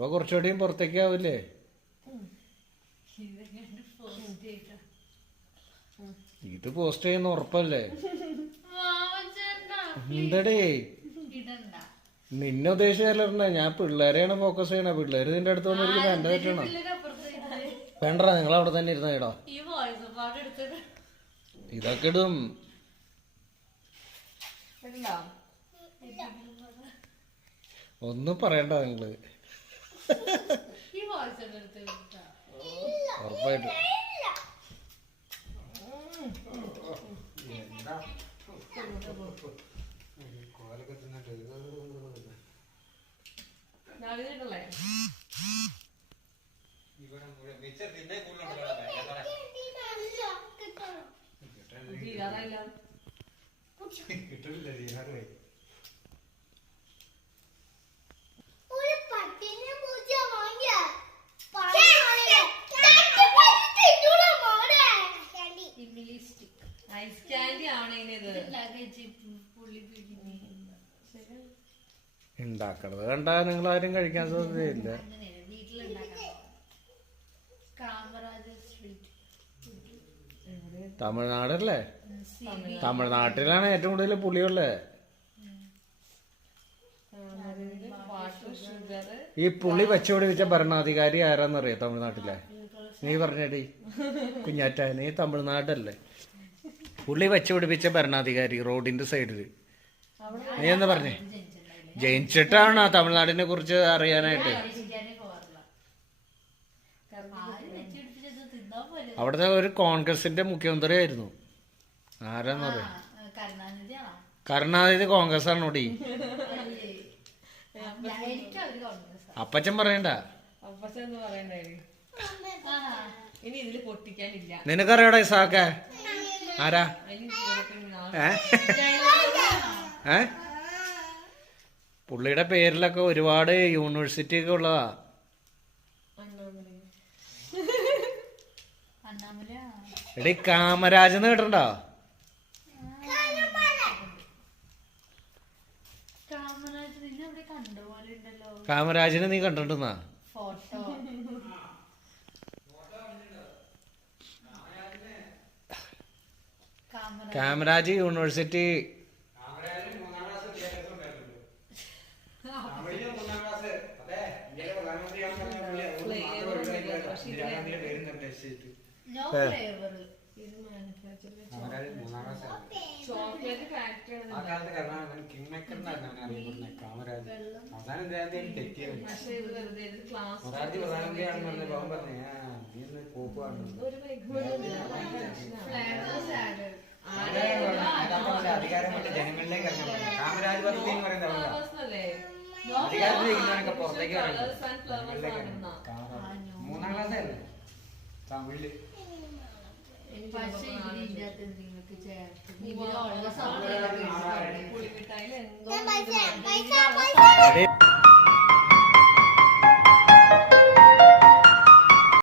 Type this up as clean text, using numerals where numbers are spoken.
അപ്പൊ കുറച്ചുകൂടിയും പുറത്തേക്ക് ആവില്ലേ? ഇത് പോസ്റ്റ് ചെയ്യുന്ന ഉറപ്പല്ലേ? എന്തടേ നിന്നെ ഉദ്ദേശിച്ചല്ല, ഞാൻ പിള്ളേരെയാണ് ഫോക്കസ് ചെയ്യണ. പിള്ളേര് നിന്റെ അടുത്ത് വന്നിരിക്കുമ്പോ എന്റെ പറ്റണോ? വേണ്ട, നിങ്ങൾ അവിടെ തന്നെ ഇരുന്ന ഇടോ. ഇതൊക്കെ ഇടും. ഒന്നും പറയണ്ട നിങ്ങള്. ഉറപ്പായിട്ടും ഐസ് കാൻഡി ആണ് ഉണ്ടാക്കണത് കണ്ടാ നിങ്ങൾ ആരും കഴിക്കാൻ സാധ്യതയില്ല. തമിഴ്നാടല്ലേ? തമിഴ്നാട്ടിലാണ് ഏറ്റവും കൂടുതൽ പുളിയുള്ളത്. ഈ പുളി വെച്ചുപിടിപ്പിച്ച ഭരണാധികാരി ആരാന്നറിയോ തമിഴ്നാട്ടിലെ? നീ പറഞ്ഞേടി കുഞ്ഞാറ്റ, നീ തമിഴ്നാടല്ലേ? പുളി വെച്ചുപിടിപ്പിച്ച ഭരണാധികാരി റോഡിന്റെ സൈഡില്. നീ എന്താ പറഞ്ഞേ? ജനിച്ചിട്ടാണോ തമിഴ്നാടിനെ കുറിച്ച് അറിയാനായിട്ട്? അവിടുത്തെ ഒരു കോൺഗ്രസിന്റെ മുഖ്യമന്ത്രി ആയിരുന്നു. ആരാന്ന് പറയാ? കരുണാനിധി കോൺഗ്രസ് ആണോടി? അപ്പച്ചൻ പറയണ്ട. നിനക്കറിയോടാ ഇസാക്ക ആരാ? പുള്ളിയുടെ പേരിലൊക്കെ ഒരുപാട് യൂണിവേഴ്സിറ്റി ഒക്കെ ഉള്ളതാ. എടീ കാമരാജെന്ന് കേട്ടിട്ടുണ്ടോ? കാമരാജിനെ നീ കണ്ടിട്ടുണ്ടാ? കാമരാജ് യൂണിവേഴ്സിറ്റി അധികാരം കൊണ്ട് ജനങ്ങളിലേക്ക് ഇറങ്ങാൻ കാമരാജ് പദ്ധതി എന്ന് പറയുന്നത് അധികാരത്തിലേക്ക് പുറത്തേക്ക് മൂന്നാം ക്ലാസ് ആയിരുന്നു തമിഴില്. ചേർത്ത്